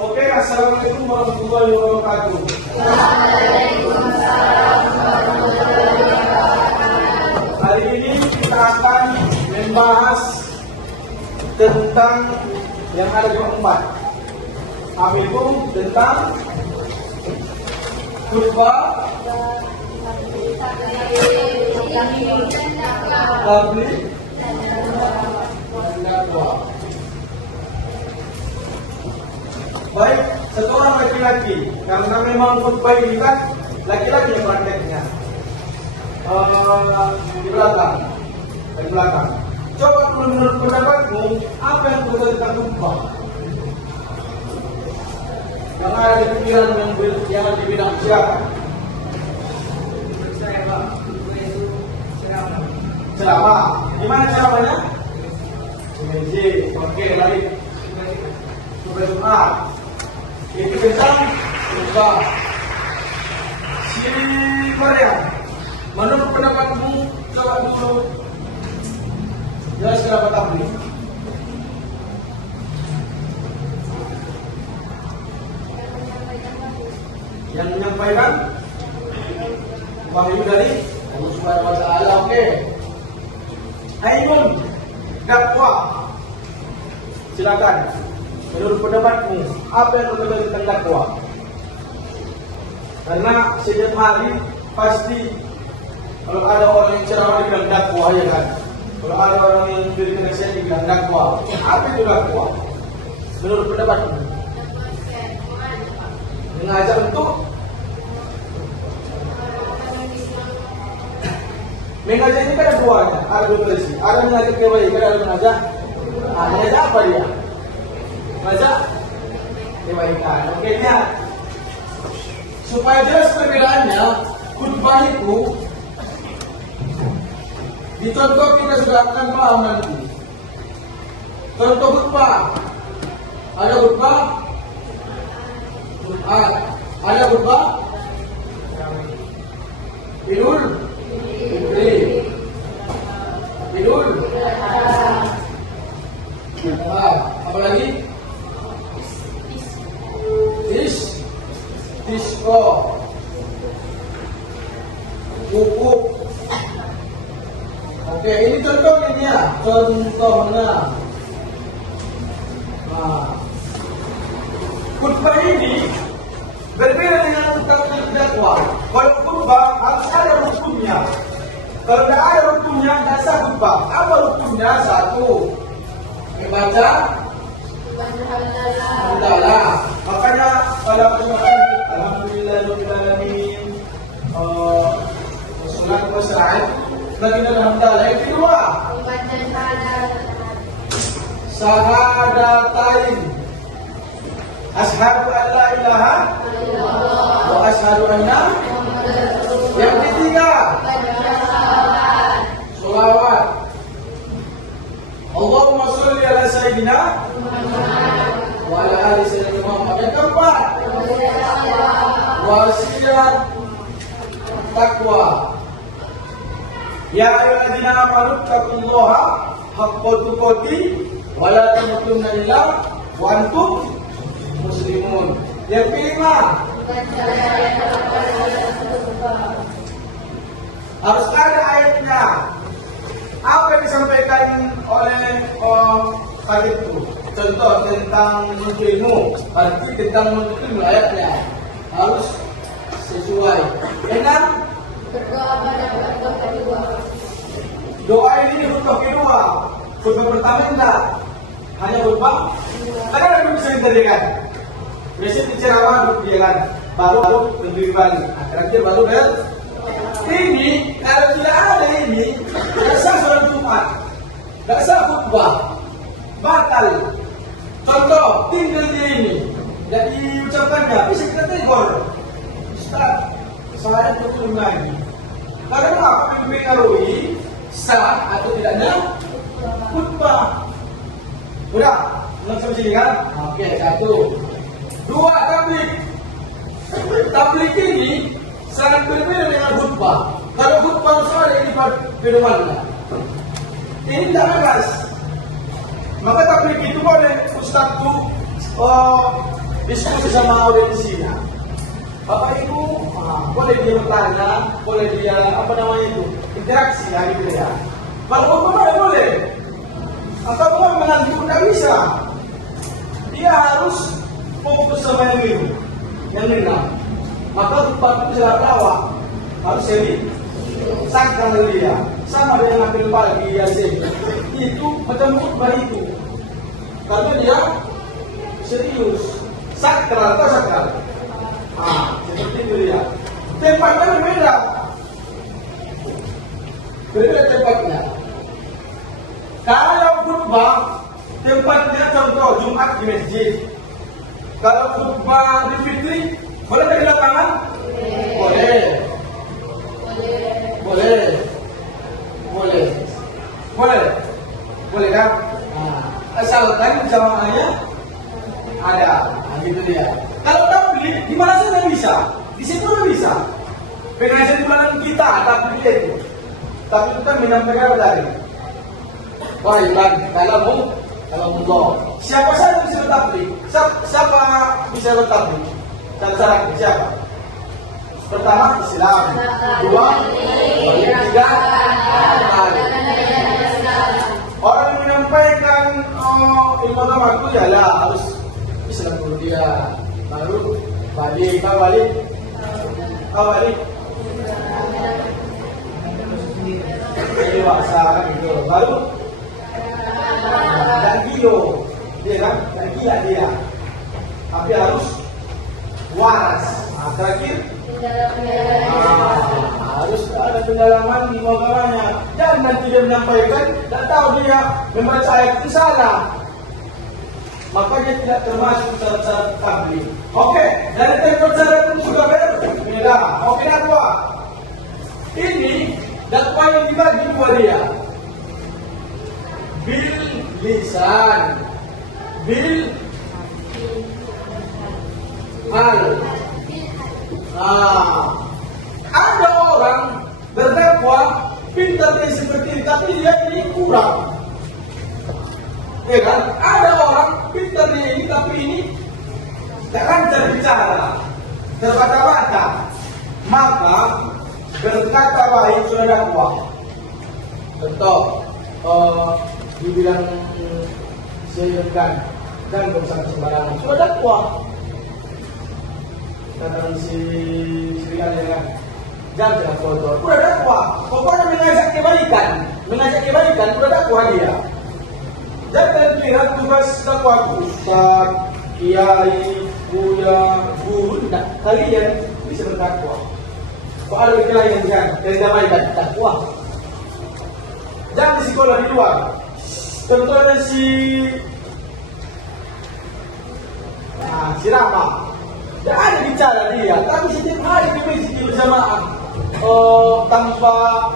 Oke, assalamualaikum warahmatullahi wabarakatuh. Waalaikumsalam warahmatullahi wabarakatuh. Hari ini kita akan membahas tentang yang ada keempat, yaitu tentang khutbah, tabligh, dan dakwah. Baik, satu orang laki-laki, karena memang khutbah ini kan laki-laki yang prakteknya. Di belakang. Coba menurut pendapatmu, apa yang perlu tentang khutbah? Yang ada di pikiran yang di bidang siapa? Saya Pak, itu ceramah. Ceramah. Gimana ceramahnya? Masjid. Oke, lagi. Jumat. Itu tentang khutbah. Si Maryam, menurut pendapatmu, coba dulu jelas kenapa tabligh? Yang menyampaikan wahyu dari Allah Subhanahu wa taala. Oke. Aimun, dakwah. Silakan. Menurut pendapatmu, apa yang berbeda tentang dakwah? Karena setiap hari pasti kalau ada orang yang ceramah dibilang dakwah, ya kan? Kalau ada orang yang beri kesaksian dibilang dakwah. Apa itu dakwah? Menurut pendapatmu? Mengajak untuk mengajak ini kan ada duanya, ada dua versi. Ada mengajak kebaikan, ada mengajak mengajak apa dia? Mengajak kebaikan. Oke, lihat. Supaya jelas perbedaannya, khutbah itu dicontoh, kita sudah akan paham nanti. Contoh khutbah. Ada khutbah Jumat, ada khutbah Idul Fitri, Idul Adha, apa lagi? Istisqa, wukuf. Oke, ini contohnya. Nah, khutbah ini berbeda dengan tabligh dakwah. Kalau khutbah harus ada rukunnya. Kalau tidak ada rukunnya, tidak sah khutbah. Apa rukunnya? Satu, membaca hamdalah. Makanya pada pertemuan alhamdulillahirabbil alamin, wassalatu wassalamu lagi dalam hamdalah. Yang kedua, syahadatain, asyhadu an la ilaha wa asyhadu anna. Yang ketiga, sholawat. Allahumma sholli ala sayyidina wa ala ali sayyidina Muhammad. Yang keempat, wasiat takwa. Ya ayyuhalladzina amanu taqullaha haqqa tuqatih wa la tamutunna illa wa antum muslimun. Yang kelima, harus ada ayatnya. Apa yang disampaikan oleh tadi itu? Contoh tentang ilmu, berarti tentang ilmu ayatnya harus sesuai. Enam, doa ini khutbah kedua. Khutbah pertama enggak, hanya khutbah. Kadang bisa diterjemahkan. Biasanya ceramah dulu dia kan, baru lebih balik. Akhirnya baru ini kalau tidak ada ini, tidak sah sholat Jumat, tidak sah khutbah, batal. Contoh tinggal di ini, jadi ucapannya bisa kita tegur. Ustaz, saya betul lagi. Karena apa yang mempengaruhi sah atau tidaknya khutbah? Udah, langsung sini kan? Oke, satu. Dua, tabligh. Tabligh ini sangat berbeda dengan khutbah. Kalau khutbah soal ini bagaimana? Ini tidak keras. Maka tabligh itu boleh ustaz tuh diskusi sama audiensinya. Bapak Ibu, boleh dia bertanya, boleh dia apa namanya itu interaksi ya gitu ya. Kalau boleh, atau mau menanti pun tidak bisa. Dia harus fokus sama yang ini, yang enam. Maka tempat itu salah lawak harus seri. Sakral dia sama dengan ambil pagi ya sih. Itu macam khutbah itu. Karena dia serius. Sakral atau sakral. Seperti itu dia. Tempatnya berbeda. Berbeda tempatnya. Kalau khutbah tempatnya contoh Jumat di masjid. Kalau khutbah di Fitri boleh di lapangan? Boleh. Boleh kan? Asalkan jamaahnya ada. Gitu dia. Kalau tabligh di mana saja bisa. Di situ nggak bisa. Pengajian bulanan kita tabligh itu. Tapi kita menyampaikan dari. Baik, kalau Allah. Siapa saja bisa bertabligh? Siapa bisa bertabligh? Cara siapa? Pertama Islam, dua, tiga, orang yang menyampaikan ilmu agama itu ialah harus Islam dulu dia, baru kawali, jadi bahasa gitu, baru dan kilo, dia kan, dan gila dia, tapi harus waras, terakhir. Harus ada pendalaman di agamanya. Dan nanti dia menyampaikan, tak tahu dia membaca ayat itu salah, maka dia tidak termasuk syarat-syarat tabligh. Oke, dari tempat syarat itu sudah berbeda. Oke, dakwah. Ini dakwah yang dibagi dua dia. Bil lisan, bil hal. Ada orang berdakwah pintar dia seperti ini, tapi dia ini kurang. Ya kan? Ada orang pintar dia ini, tapi ini tidak lancar bicara, terbata-bata. Maka berkata baik sudah dakwah. Contoh, dibilang seiringan dan bersama sembarangan sudah dakwah. Kata si Sri kan, jangan tidak kotor. Udah dakwah. Pokoknya mengajak kebaikan, udah dakwah dia. Jangan kira tugas dakwah ustaz, kiai, buya, guru. Nah, kalian bisa berdakwah. Kok ada kalian jangan dari kebaikan dakwah. Jangan di sekolah di luar. Contohnya si Rama. Tidak ada bicara dia, tapi setiap hari di masjid berjamaah tanpa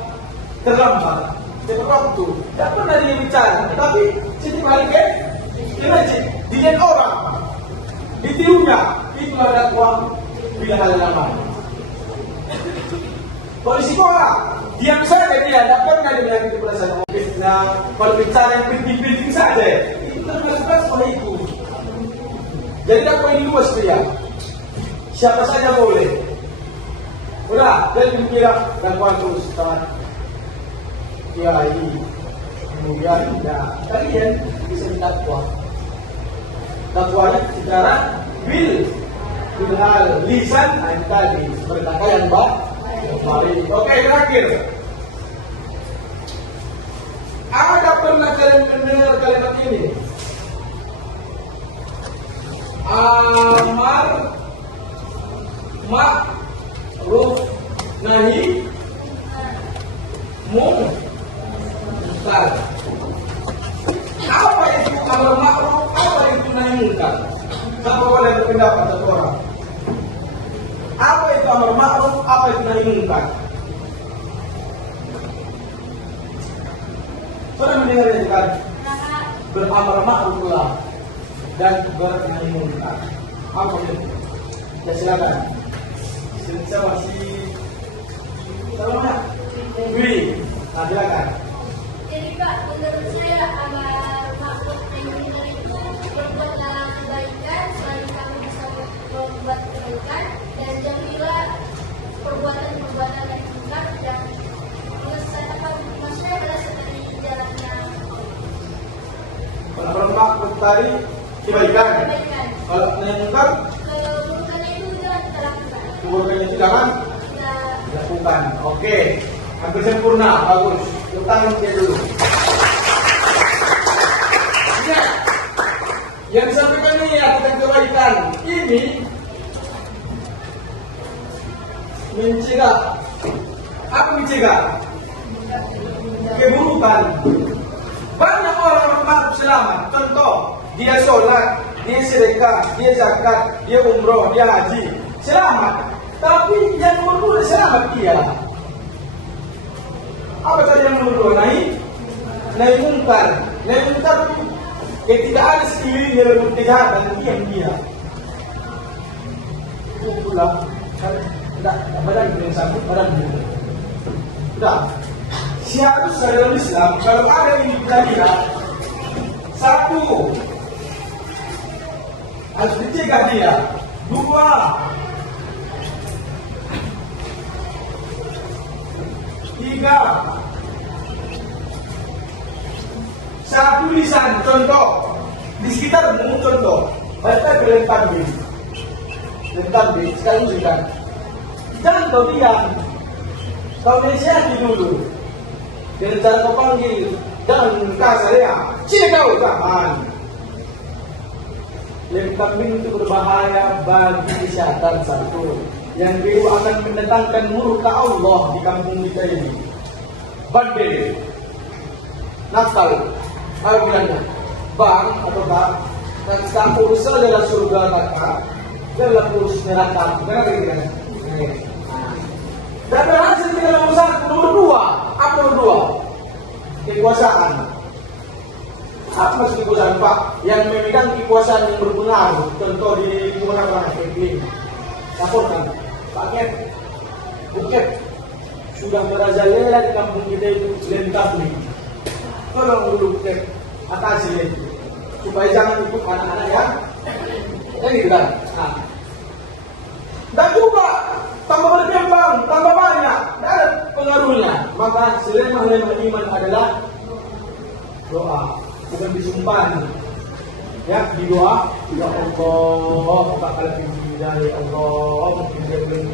terlambat, setiap waktu. Tidak pernah dia bicara, tapi setiap hari ke masjid, dilihat orang, ditirunya, itulah dakwah bila hal namanya. Kalau di sekolah, diam saja dia, tidak pernah dia menyakiti perasaan orang. Nah, kalau bicara yang penting-penting saja, itu termasuk sekolah itu. Jadi dakwah ini luas dia. Siapa saja boleh. Udah, dan kira dakwah terus teman. Kiai, kemudian kalian bisa dakwah. Dakwahnya secara bil hal lisan tadi seperti yang mari. Oke, terakhir. Ada pernah kalian mendengar kalimat ini? Amar ma'ruf nahi munkar. Apa itu amar ma'ruf? Apa itu nahi munkar? Siapa boleh berpendapat satu orang? Apa itu amar ma'ruf? Apa itu nahi munkar? Pernah mendengar ini kan? Beramar ma'ruflah dan bernahi munkar. Apa itu? Ya silakan. Saya masih mana? Wih, silakan. Jadi Pak, menurut saya amar ma'ruf nahi munkar itu berbuat dalam kebaikan selain kamu bisa tadi kebaikan. Kebaikan. Kalau nahi mungkar, Keburukannya itu jangan kita lakukan. keburukan itu jangan Kita dilakukan. Oke, hampir sempurna, bagus. Tepuk tangan dia dulu. Ya, yang disampaikan ini ya tentang kebaikan ini mencegah. Apa mencegah? Keburukan. Banyak orang mampu selamat. Contoh, dia sholat, dia sedekah, dia zakat, dia umroh, dia haji, selamat. Tapi yang nomor dua selamat dia. Apa tadi yang nomor dua? Nahi mungkar. Nahi mungkar itu ketika ada sekelilingnya berbuat kejahatan, dia. Itu pula. Tidak, badan yang sambut, badan yang sudah. Siapa dalam Islam, kalau ada ini kita lihat, satu, harus dicegah dia. Dua, tiga, satu lisan. Contoh, di sekitarmu contoh, baca berlentang bin, sekarang juga. Jangan kau diam, kau nasihati dulu. Dengan cara kau panggil, jangan kasar ya. Sini kau, tahan. Yang kambing itu berbahaya bagi kesehatan satu. Yang kedua akan mendatangkan murka Allah di kampung kita ini. Badai, Natal, apa bilangnya? Bang atau bang, dan urus adalah surga kakak, adalah urus neraka. Kenapa gitu kan? Dan berhasil dengan nomor satu, nomor dua. Apa nomor dua? Kekuasaan. Apa maksud kekuasaan Pak? Yang memegang kekuasaan yang berpengaruh. Contoh di lingkungan apa? Kepling. Laporkan, Pak Ket, Buket sudah merajalela di kampung kita itu lentang nih. Tolong dulu Buket atasi itu supaya jangan ikut anak-anak yang gitu kan. Nah. Dan juga tambah berkembang, tambah banyak, tidak ada pengaruhnya. Maka selemah-lemah iman adalah doa, bukan disumpah. Ya, di doa, ya Allah, bakal dari Allah, mungkin dia belum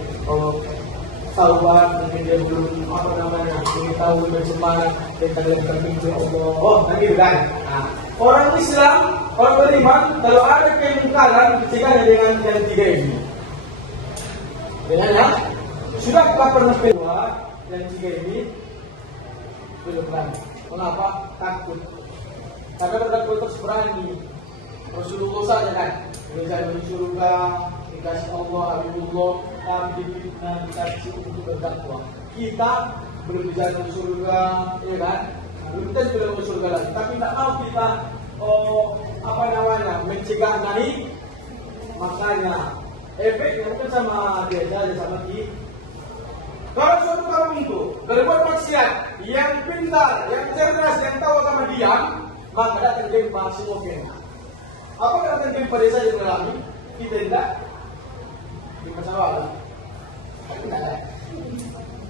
taubat, mungkin dia belum mengetahui bersemangat tentang lepas pintu Allah. Nah, gitu kan. Nah, orang Islam, orang beriman, kalau ada kemungkaran, dicegahnya dengan yang tiga ini. Dengan yang sudah pernah keluar dan tiga ini belum berani. Mengapa? Takut. Karena bertakut terus berani. Rasulullah saja kan, misalnya di surga, dikasih Allah, Habibullah, tapi difitnah, dikasih untuk berdakwah. Kita belum bisa ke surga, ya kan? Kita belum ke surga lagi, tapi tidak mau kita, mencegah naik. Makanya efeknya bukan sama dia saja, sama kita. Kalau suatu kaum itu berbuat maksiat, yang pintar, yang cerdas, yang tahu sama diam, maka datang gempa semua kena. Apakah datang gempa desa yang mengalami? Kita tidak. Di masalah. Tidak ada.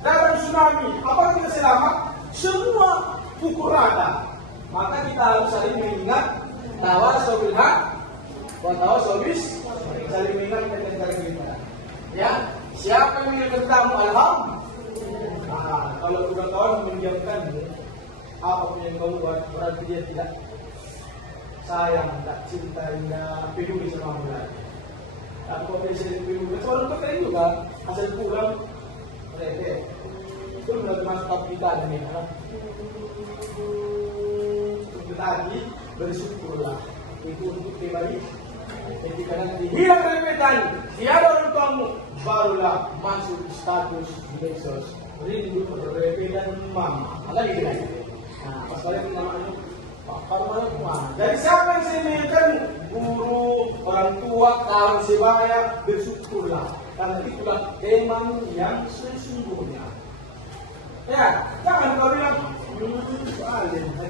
Datang tsunami, apakah kita selamat? Semua pukul rata. Maka kita harus saling mengingat tawasaw bil haq wa tawasaw bis saling mengingat tentang cara kita. Ya, siapa yang mengingat tamu alhamdulillah. Nah, kalau sudah kawan mendiamkanmu, apapun yang kau buat berarti dia tidak sayang, tak cinta, tidak peduli sama Allah. Dan kau tidak peduli, soal kau tadi juga hasil pulang mereka itu sudah termasuk kita ini. Untuk tadi bersyukurlah itu untuk pribadi. Ketika nanti hilang remetan, tiada orang tuamu, barulah masuk status medsos rindu berbeda mama. Ada gitu kan? Nah, pas kalian namanya dari siapa yang saya mengingatkan? Guru, orang tua, kawan sebaya, bersyukurlah. Karena itulah emang yang sesungguhnya. Ya, jangan kau bilang,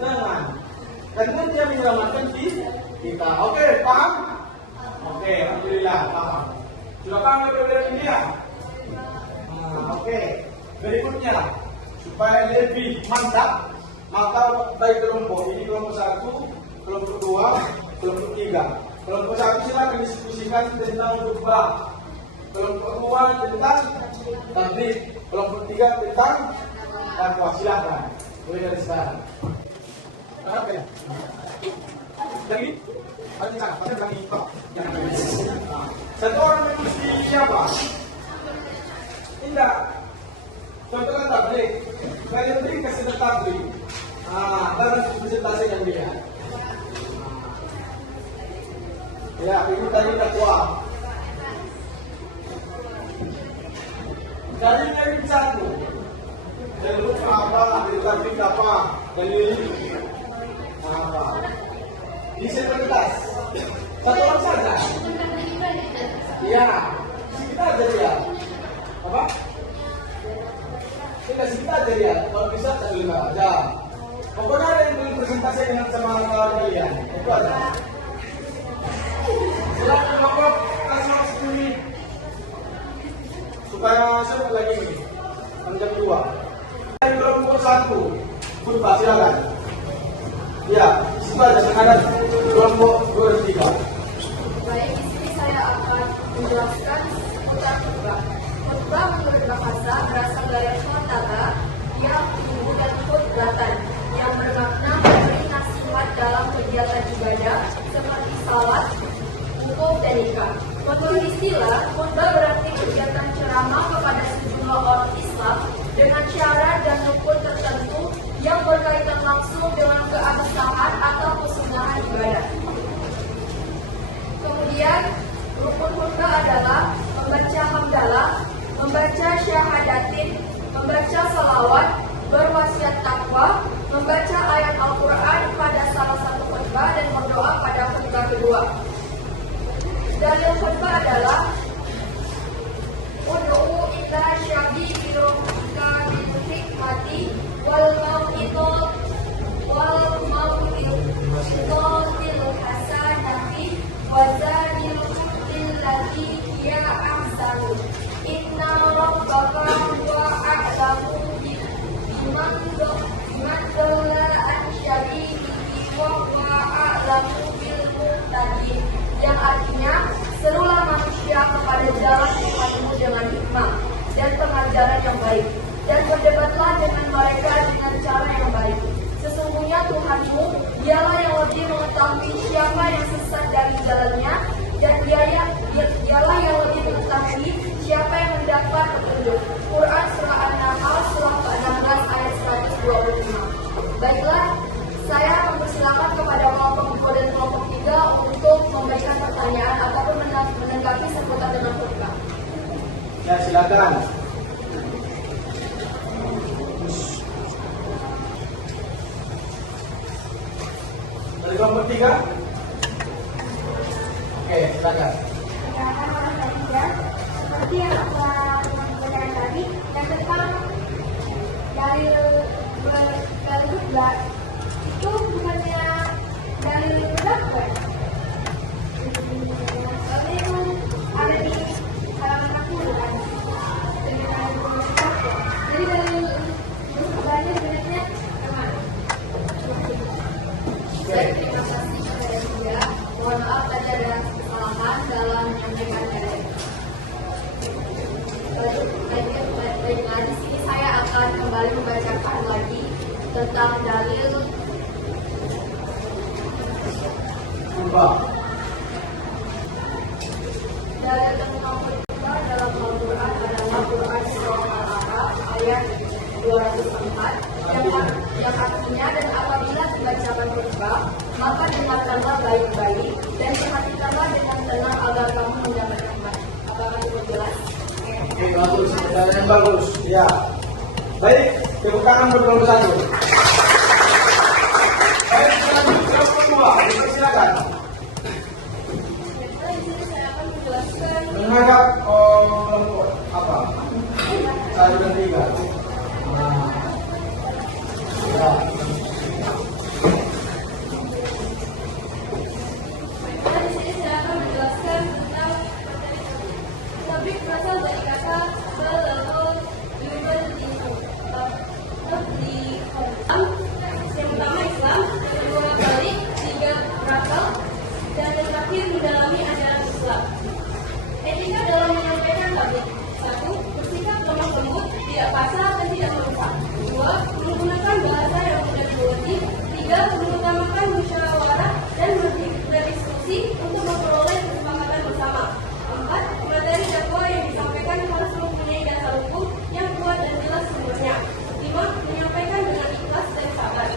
jangan. Karena dia menyelamatkan kita. Oke, paham? Oke, alhamdulillah, paham. Sudah paham berbeda dia? Oke, berikutnya supaya lebih mantap. Maka baik kelompok ini kelompok satu, kelompok dua, Kelompok 3. Kelompok 1 silakan diskusikan tentang khutbah. Kelompok 2 tentang tabligh. Kelompok 3 tentang dakwah. Silakan. Mulai dari sekarang. Apa ya? Lagi? Ada cara, pada lagi kok. Satu orang mesti siapa? Tidak. Contohnya tabligh. Kalian beri kasih tabligh. Dalam presentasikan dia. Ya, ini tadi dakwah. Dari satu. Dari lupa apa, dari tabligh apa, dari apa. Disabilitas. Satu orang saja. Iya, kita aja dia. Apa? Kita aja dia. Kalau bisa sambil aja. Pokoknya ada yang boleh presentasi dengan sama kawan kalian. Itu aja. Silakan Bapak kasih waktu ini supaya saya lagi ini. Jam 2. Dari kelompok 1 khutbah silakan. Ya, siapa ada yang ada kelompok 2 dan 3. Baik, di sini saya akan menjelaskan seputar khutbah. Khutbah menurut bahasa berasal dari kata yang bukan khutbatan, yang bermakna memberi nasihat dalam kegiatan ibadah seperti salat, wukuf, dan nikah. Menurut istilah, khutbah berarti kegiatan ceramah kepada sejumlah orang Islam dengan syarat dan rukun tertentu yang berkaitan langsung dengan keabsahan atau kesunahan ibadah. Kemudian, rukun khutbah adalah membaca hamdalah, membaca syahadatin, membaca salawat, berwasiat takwa, membaca ayat Al-Quran pada salah satu khutbah dan berdoa pada khutbah kedua. Dalil khutbah adalah ud'u ila syabibi rabbika bil hikmati wal mau'izatil hasanati wa zadil billati hiya ahsanu. Inna rabbaka huwa a'lamu biman dhalla an syabibihi wa huwa a'lamu bil muhtadin. Yang artinya, serulah manusia kepada jalan Tuhanmu dengan hikmah dan pengajaran yang baik, dan berdebatlah dengan mereka dengan cara yang baik. Sesungguhnya Tuhanmu dialah yang lebih mengetahui siapa yang sesat dari jalannya, dan dialah yang lebih mengetahui siapa yang mendapat petunjuk. Quran Surah An-Nahl Surah 16 ayat 125. Baiklah, saya mempersilakan kepada kelompok 2 dan kelompok 3 untuk memberikan pertanyaan ataupun menanggapi seputar dengan khutbah. Ya, silakan. Dari kelompok 3? Oke, silakan. Seperti yang Bapak mengatakan tadi, yang tentang dalil khutbah itu bukannya dalil berdakwah. Tapi itu ada di halaman 60 kan. Jadi dalil khutbahnya sebenarnya kemana? Baik, terima kasih kepada dia. Mohon maaf tadi ada kesalahan dalam menyampaikan dalil. Baiklah, di sini saya akan kembali membacakan lagi tentang dalil Khutbah. Dalil tentang khutbah dalam Al-Quran adalah Quran Surah Al-A'raf ayat 204 yang artinya, dan apabila dibacakan khutbah, maka dengarkanlah baik-baik dan perhatikanlah dengan tenang agar kamu mendapatkan manfaat. Apakah itu jelas? Oke, bagus. Yang bagus. Ya. Baik, tepuk tangan buat kelompok 1. Baik, kelompok 2. Silakan. Di sini saya akan menjelaskan Menghadap kelompok apa? 1 dan 3. Ya. di sini saya akan menjelaskan tentang tabligh berasal dari kata balagha yuballighu. Tabligh yang pertama Islam, yang kedua balik, tiga berakal, Islam. Etika dalam menyampaikan tablik. 1. Bersikap lemah lembut, tidak kasar dan tidak merusak. 2. Menggunakan bahasa yang mudah dimengerti. 3. Mengutamakan musyawarah dan berdiskusi untuk memperoleh kesepakatan bersama. 4. Materi dakwah yang disampaikan harus mempunyai dasar hukum yang kuat dan jelas sumbernya. 5. Menyampaikan dengan ikhlas dan sabar.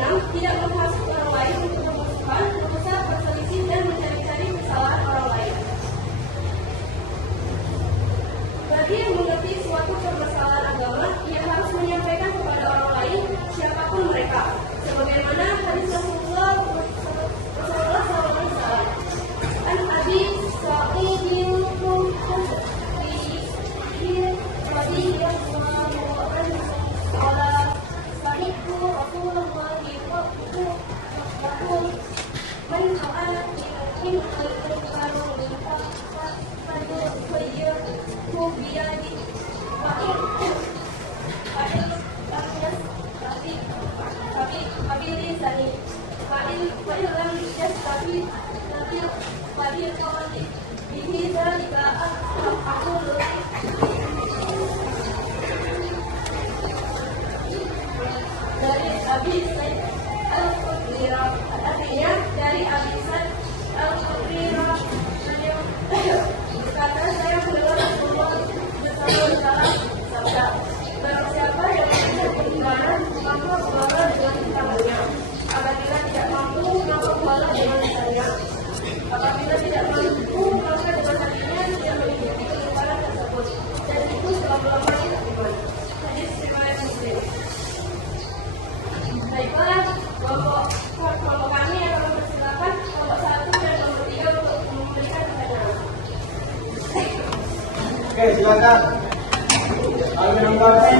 6. Tidak menghasut orang lain untuk memusuhkan, merusak, berselisih, dan mencari-cari kesalahan orang lain. Bagi yang mengerti suatu permasalahan agama, ia harus menyampaikan kepada orang lain, siapapun mereka. Sebagaimana hadis Rasulullah SAW. An Abi Sa'idin radhiyallahu anhu qala sami'tu Rasulullah yaqul man qala in al-Qur'an fadhu biyadi dari Abi Sa'id Al-Khudri, artinya dari Abi Sa'id Al-Khudri berkata, saya mendengar Rasulullah bersama sabda, barang siapa yang tidak beribadah maka berdoa dengan tangannya, apabila tidak mampu maka berdoa dengan lisannya, apabila tidak mampu maka dengan hatinya dia mengikuti keimanan tersebut, dan itu selama-lamanya iman. Hadis riwayat Muslim. Baiklah, kelompok kami akan mempersilakan kelompok 1 dan kelompok 3 untuk memberikan pertanyaan. Oke, silakan. Kami menanggapi.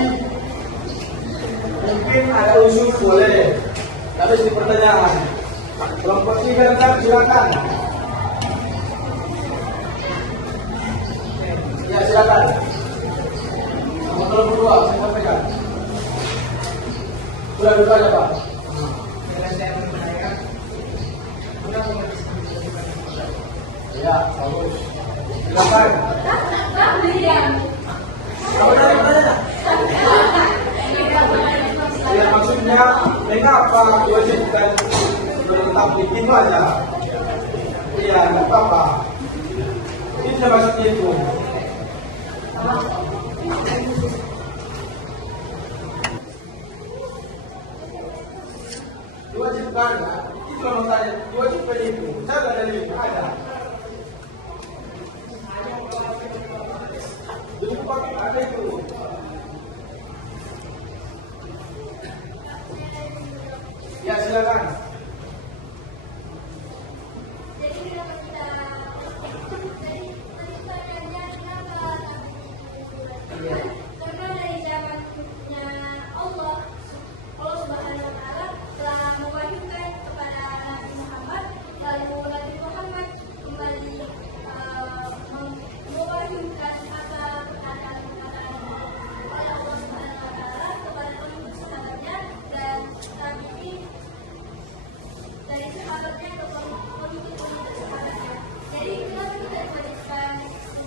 Mungkin ada usul boleh, tapi di pertanyaan. Kelompok 3 kan silakan. Ya silakan. Nomor kelompok 2, saya sampaikan. Sudah aja Pak. Saya menanyakan, sudah mengerti Ya, bagus. Silakan. Kamu tadi bertanya? Ya maksudnya, mengapa diwajibkan bertetap di itu aja? Iya, nggak apa-apa. Ini maksudnya itu. Diwajibkan, itu kalau tanya, diwajibkan itu. Saya nggak ada dalilnya, ada. Jadi pakai ada itu. Ya silakan. Jadi kenapa kita dari pertanyaannya kenapa karena dari zamannya Allah Subhanahu wa taala telah mewajibkan kepada Nabi Muhammad, lalu Nabi Muhammad kembali mewajibkan perkataan oleh Allah Subhanahu wa taala kepada sahabatnya dan tabi'in dari sahabatnya ke pengikut sahabatnya. Jadi kenapa kita diwajibkan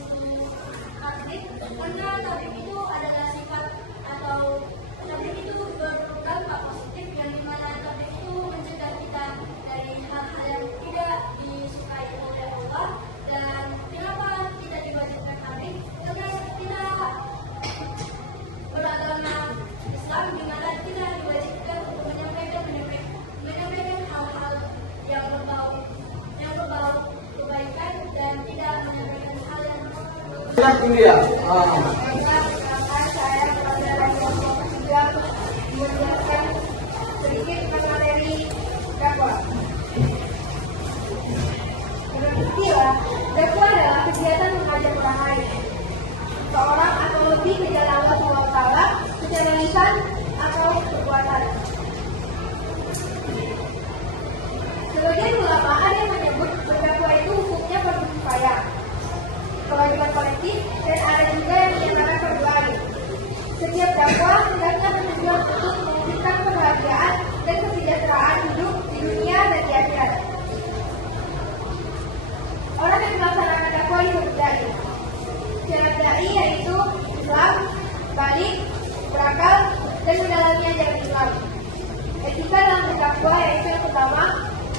untuk tabligh? Karena tabligh itu adalah sifat atau tabligh itu berdampak positif yang dimana tabligh itu mencegah kita dari hal-hal yang tidak disukai oleh Allah. Dan kenapa tidak diwajibkan tabligh? Karena kita beragama Islam di mana kita diwajibkan untuk menyampaikan hal-hal yang berbau kebaikan dan tidak menyampaikan hal yang Silakan India. saya pelajaran kelompok 3 menjelaskan sedikit materi dakwah. Menurut istilah, dakwah adalah kegiatan mengajak orang lain, seorang atau lebih ke jalan Allah SWT secara lisan atau perbuatan. Sebagian ulama ada yang menyebut berdakwah itu hukumnya fardu kifayah, kewajiban kolektif, dan ada juga yang menyatakan fardu ain. Setiap dakwah hendaknya bertujuan untuk mewujudkan kebahagiaan dan kesejahteraan hidup di dunia dan di akhirat. Orang yang melaksanakan Islam, balik, berakal, dan mendalami ajaran Islam. Etika dalam berdakwah yaitu yang pertama,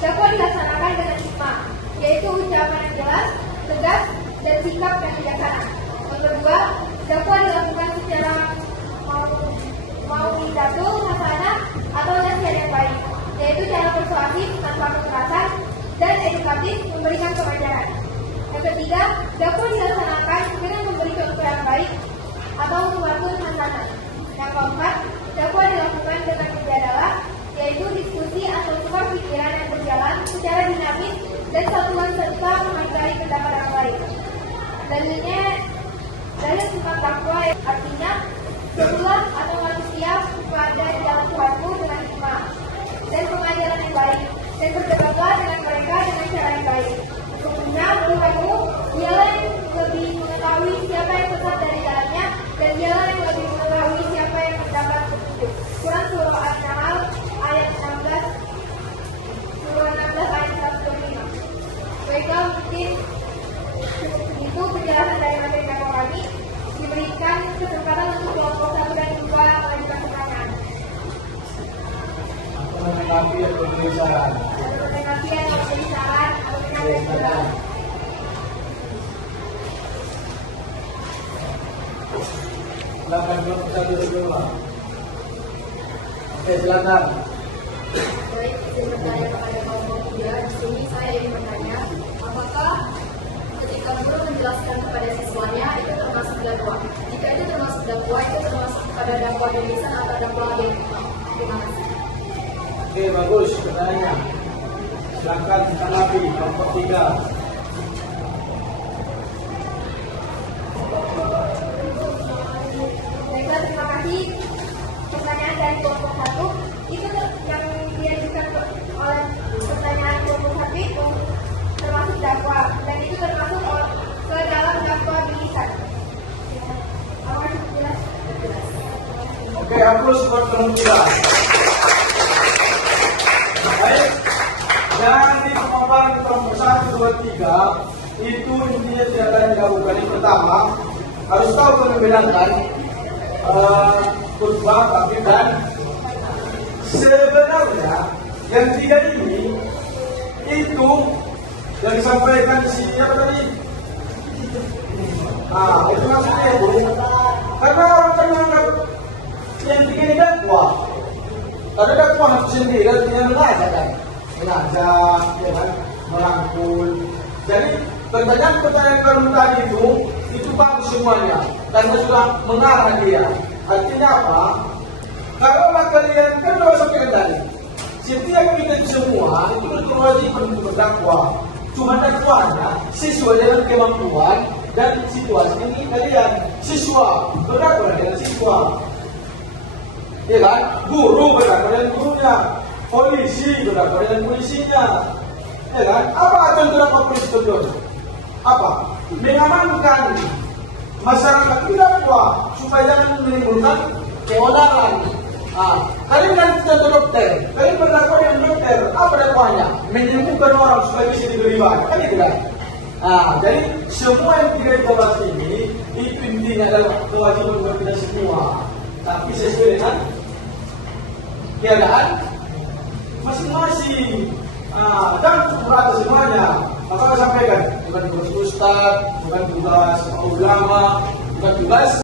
dakwah dilaksanakan dengan hikmah, yaitu ucapan yang jelas, tegas, dan sikap yang bijaksana. Yang kedua, dakwah dilakukan secara mau'izatul hasanah atau nasihat yang baik, yaitu cara persuasif tanpa kekerasan dan edukatif memberikan pengajaran. Yang ketiga, dakwah dilaksanakan dengan memberi contoh yang baik atau uswatun hasanah. Yang keempat, dakwah dilakukan dengan mujadalah, yaitu diskusi atau tukar pikiran yang berjalan secara dinamis dan satuan serta menghargai pendapat yang lain. Dalilnya, dalil sifat takwa artinya berbuat atau manusia pada jalan Tuhanmu dengan hikmah dan pengajaran yang baik, dan berdebatlah dengan mereka dengan cara yang baik. Sesungguhnya Tuhanmu dialah yang lebih mengetahui siapa yang sesat dari jalannya, dan dialah yang lebih mengetahui siapa yang mendapat petunjuk. Quran Surah An-Nahl ayat 16, Surah 16 ayat 125. Baiklah, mungkin itu penjelasan dari materi dakwah kami. Diberikan kesempatan untuk kelompok 1 dan 2 mengajukan pertanyaan. Menanggapi atau memberi saran? Menanggapi atau memberi saran atau menyampaikan. Silakan kelompok 1 dan 2. Oke, silakan. Baik, saya bertanya kepada kelompok 3. Di sini saya ingin bertanya, apakah ketika guru menjelaskan kepada siswanya itu termasuk dakwah? Jika itu termasuk dakwah, itu termasuk pada dakwah di lisan atau dakwah yang terima kasih. Oke, bagus pertanyaannya. Silakan tanggapi kelompok 3. Baiklah, terima kasih. Pertanyaan dari kelompok 1 itu yang diajukan oleh pertanyaan kelompok 1 itu termasuk dakwah, dan itu termasuk ke dalam dakwah di lisan. Apakah itu jelas? Jelas. Oke, hapus buat kelompok 3. Baik, yang di pemaparan kelompok 1, 2, 3 itu intinya tidak akan dilakukan. Yang pertama, harus tahu membedakan khutbah, takbir, dan sebenarnya yang 3 ini itu yang disampaikan di sini apa tadi? Itu maksudnya itu karena orang menganggap yang 3 ini dakwah. Karena dakwah itu sendiri artinya mengajak, ya kan, merangkul. Jadi pertanyaan kamu tadi itu bagus semuanya karena sudah mengarah dia. Artinya apa? Kalau kalian kan sudah sampai tadi, setiap kita itu semua itu berkewajiban untuk berdakwah. Cuma dakwahnya sesuai dengan kemampuan dan situasi ini kalian. Siswa berdakwah dengan siswa, ya kan? Guru berdakwah dengan gurunya, polisi berdakwah dengan polisinya, ya kan? Apa contoh dakwah polisi contohnya? Apa? Mengamankan masyarakat berdakwah supaya jangan menimbulkan keonaran. Kalian kan contoh dokter, kalian berdakwah dengan dokter, apa dakwahnya? Menyembuhkan orang supaya bisa diberi bahan, kan itu kan? Jadi semua yang tidak dibahas ini itu intinya adalah kewajiban buat kita semua, tapi sesuai dengan keadaan masing-masing. Dan merata semuanya. Maka saya sampaikan, bukan tugas ustaz, bukan tugas ulama, bukan tugas